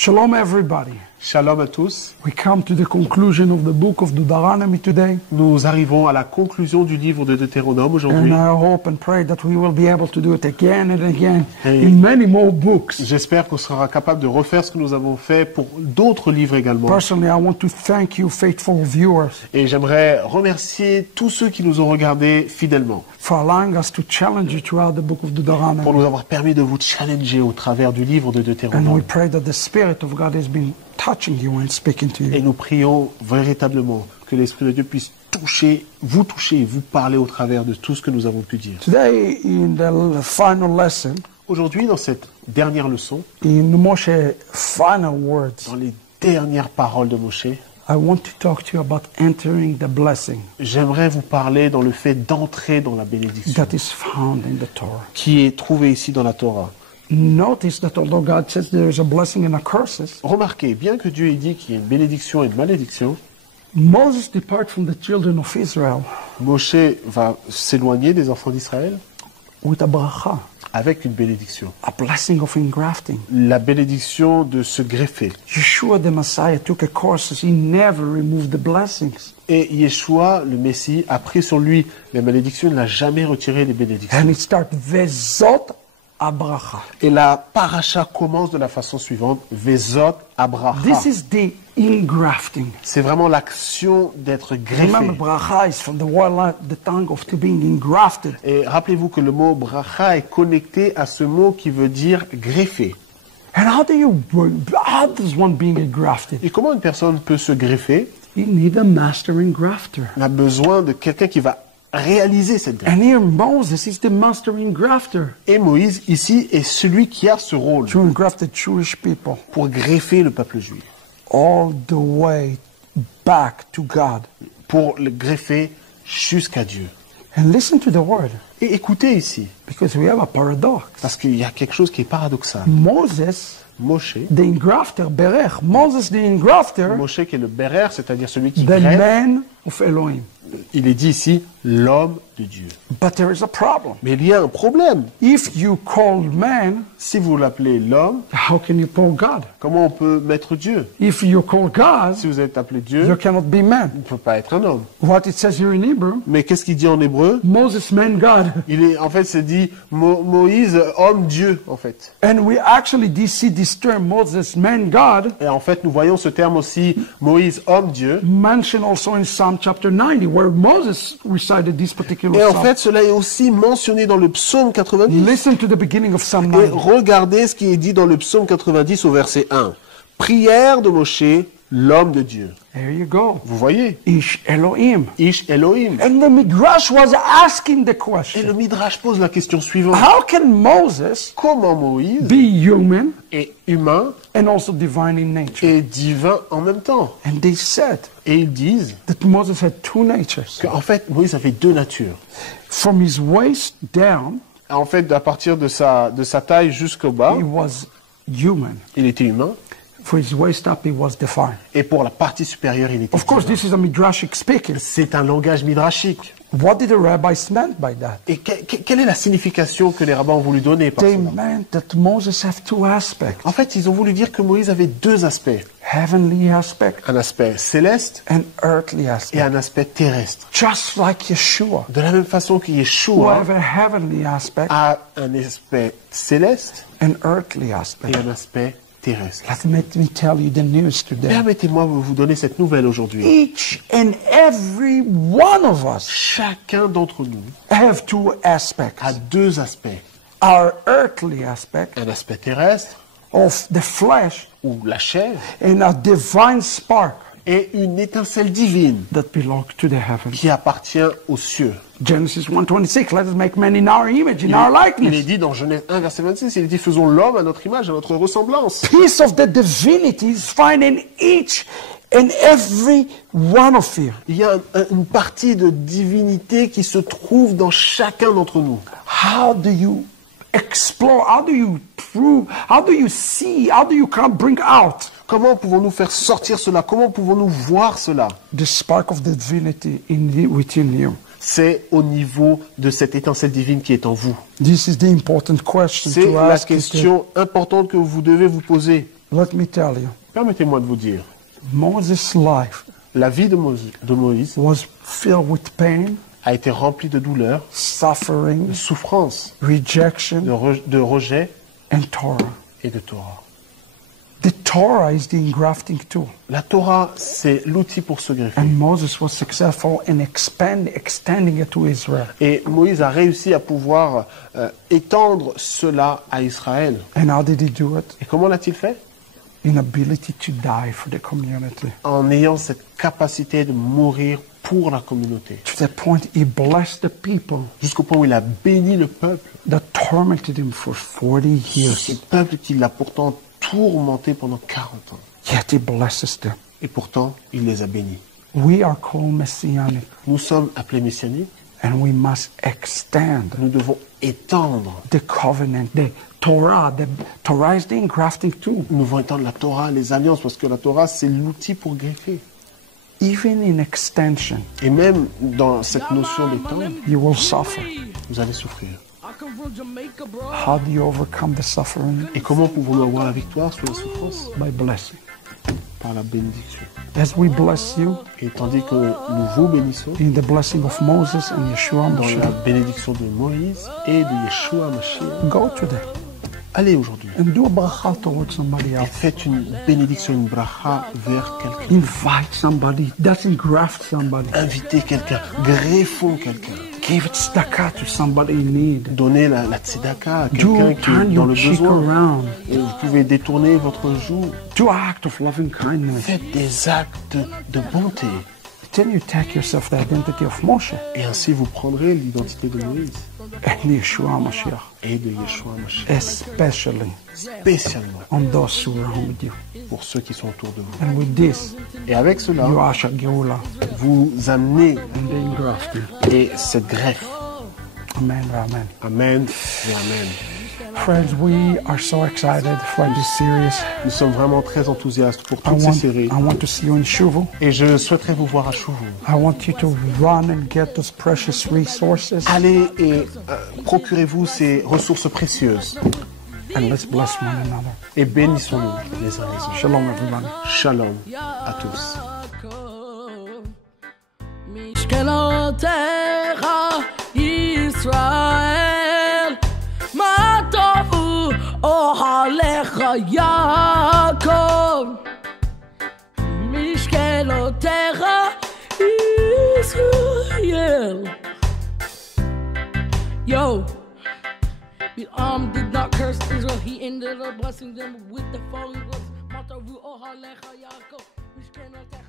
Shalom everybody. Shalom à tous. We come to the conclusion of the book of Deuteronomy today. Nous arrivons à la conclusion du livre de Deutéronome And aujourd'hui. I hope and pray that we will be able to do it again and again Et in many more books. j'espère qu'on sera capable de refaire ce que nous avons fait pour d'autres livres également. Personally, I want to thank you, faithful viewers, Et j'aimerais remercier tous ceux qui nous ont regardés fidèlement for allowing us to challenge you throughout the book of pour Deuteronomy. nous avoir permis de vous challenger au travers du livre de And we Deutéronome. pray that the Spirit of God has been touching you and speaking to Et you. nous prions véritablement que l'Esprit de Dieu puisse toucher et vous parler au travers de tout ce que nous avons pu dire. Today, in the final lesson, Aujourd'hui, dans cette dernière leçon, in Moshe's final words, dans les dernières paroles de Moshe, I want to talk to you about entering the blessing j'aimerais vous parler dans le fait d'entrer dans la bénédiction that is found in the Torah. qui est trouvée ici dans la Torah. Notice that although God says there is a blessing and a curses, Remarquez, bien que Dieu ait dit qu'il y a une bénédiction et une malédiction, Moses depart from the children of Israel Moshe va s'éloigner des enfants d'Israël with a bracha, avec une bénédiction. a blessing of engrafting. La bénédiction de se greffer. Yeshua the Messiah took a curses. He never removed the blessings. Et Yeshua, le Messie, a pris sur lui les malédictions, il n'a jamais retiré les bénédictions. And it starts Vezot Abracha. Et la paracha commence de la façon suivante, Vezot Abraha. This is the engrafting. C'est vraiment l'action d'être Remember, greffé. bracha is from the word, the tongue of to being engrafted. Et rappelez-vous que le mot bracha est connecté à ce mot qui veut dire greffer. And how does one being engrafted? Et comment une personne peut se greffer? You need a master engrafter. On a besoin de quelqu'un qui va réaliser cette greffe. And here Moses is the master engrafter Et Moïse, ici, est celui qui a ce rôle to engraft the Jewish people pour greffer le peuple juif, all the way back to God. pour le greffer jusqu'à Dieu. And listen to the word, Et écoutez ici, because we have a paradox. parce qu'il y a quelque chose qui est paradoxal. Moses, Moshe, the engrafter, Berech, Moses the engrafter, Moshe qui est le bérer, c'est-à-dire celui qui the greffe, man of Elohim. il est dit ici l'homme de Dieu. But there is a problem. Mais il y a un problème. If you call man, Si vous l'appelez l'homme, how can you call God? comment on peut mettre Dieu? If you call God, Si vous êtes appelé you Dieu, cannot be man. il ne peut pas être un homme. What it says here in Hebrew, Mais qu'est-ce qu'il dit en hébreu? Moses man God. En fait, c'est dit Moïse, homme Dieu, en fait. And we actually see this term, Moses man God, Et en fait, nous voyons ce terme aussi, Moïse, homme Dieu. mentioned also in Psalm chapter 90, where Moses recited this particular Et en psalm. fait, cela est aussi mentionné dans le psaume 90. Listen to the beginning of Psalm Et 90. regardez ce qui est dit dans le psaume 90 au verset 1. Prière de Moshe, l'homme de Dieu. There you go. Vous voyez? Ish Elohim. Ish Elohim. And the Midrash was asking the Et question, le Midrash pose la question suivante. how can Moses Comment Moïse be human est humain and also divine in nature? et divin en même temps? And they said Et ils disent that Moses had two natures. qu'en fait, Moïse avait deux natures. From his waist down, En fait, à partir de sa taille jusqu'au bas, he was human. il était humain. For his waist up, he was divine. Et pour la partie supérieure, il était Of course, divin. this is a Midrashic speaking. C'est un langage midrashique. What did the rabbis meant by that? Et quelle est la signification que les rabbins ont voulu donner par They cela? meant that Moses have two aspects. En fait, ils ont voulu dire que Moïse avait deux aspects. Heavenly aspect Un aspect céleste and earthly et aspect. un aspect terrestre. Just like Yeshua, De la même façon que who Yeshua have a heavenly aspect a un aspect céleste and earthly aspect. et un aspect terrestre. Let me tell you the news today. Permettez-moi de vous donner cette nouvelle aujourd'hui. Each and every one of us Chacun d'entre nous have two aspects. a deux aspects. Our earthly aspect Un aspect terrestre, of the flesh ou la chair, and a divine spark et une étincelle divine that belong to the heavens. qui appartient aux cieux. Genesis 1:26, let us make man in our image, in our Il est likeness. dit dans Genèse 1, verset 26, il est dit faisons l'homme à notre image, à notre ressemblance. Piece of the divinity is found in each and every one of you. Il y a une partie de divinité qui se trouve dans chacun d'entre nous. How do you explore? How do you prove? How do you see? How do you bring out Comment pouvons-nous faire sortir cela? Comment pouvons-nous voir cela? the spark of the divinity within you? C'est au niveau de cette étincelle divine qui est en vous. This is the important question C'est to la ask. question importante que vous devez vous poser. Let me tell you, Permettez-moi de vous dire, Moses' life la vie de Moïse was filled with pain, a été remplie de douleur, de suffering, souffrance, rejection, de rejet and Torah. et de Torah. The Torah is the engrafting tool. La Torah, c'est l'outil pour se greffer. And Moses was successful in extending it to Israel. Et Moïse a réussi à pouvoir étendre cela à Israël. And how did he do it? Et comment l'a-t-il fait? In ability to die for the community. En ayant cette capacité de mourir pour la communauté. To the point he blessed the people Jusqu'au point où il a béni le peuple. that tormented him for 40 Ce years. peuple qui l'a pourtant tourmenté pendant 40 ans. Yet he blesses them. Et pourtant, il les a bénis. We are called messianic, Nous sommes appelés messianiques. and we must extend Nous devons étendre. the covenant, the Torah. The Torah is the engrafting tool. Nous devons étendre la Torah, les alliances, parce que la Torah, c'est l'outil pour greffer. Even in extension, Et même dans cette notion d'étendre, you will suffer. vous allez souffrir. How do you overcome the suffering? Et comment pouvons-nous avoir la victoire sur la souffrance? By blessing. Par la bénédiction. As we bless you Et tandis que nous vous bénissons, in the blessing of Moses and Yeshua dans la Mashiach, bénédiction de Moïse et de Yeshua Mashiach, go today allez aujourd'hui and do a bracha towards somebody et else. faites une bénédiction, une bracha vers quelqu'un. Invite somebody. That's engraft somebody. Invitez quelqu'un, greffons quelqu'un. Give it tzedakah to somebody in need. Donnez la tzedaka à Do quelqu'un qui turn est dans your le cheek besoin. around. Et vous pouvez détourner votre joue. Do act of loving kindness. Faites des actes de bonté. Then you take yourself the identity of Moshe Et ainsi vous prendrez l'identité de Moïse and Yeshua Mashiach, et de Yeshua Mashiach, especially spécialement on those who are around you. pour ceux qui sont autour de vous. And with this, Et avec cela, you usher Geula vous amenez and the engrafting. et cette greffe. Amen, amen. Amen et Amen. Friends, we are so excited for this series. Nous sommes vraiment très enthousiastes pour I toutes ces séries. want to see you in Shuvu. Et je souhaiterais vous voir à Chouvou. I want you to run and get those precious resources. Allez et procurez-vous ces ressources précieuses. And let's bless one another. Et bénissons-nous les uns les autres. Shalom, everybody. Shalom à tous. משכנותיך ישראל, מה טובו אוהליך יעקב. משכנותיך ישראל. Yo, Bilam did not curse Israel, he ended up blessing them with the following words. מה טובו אוהליך יעקב. משכנותיך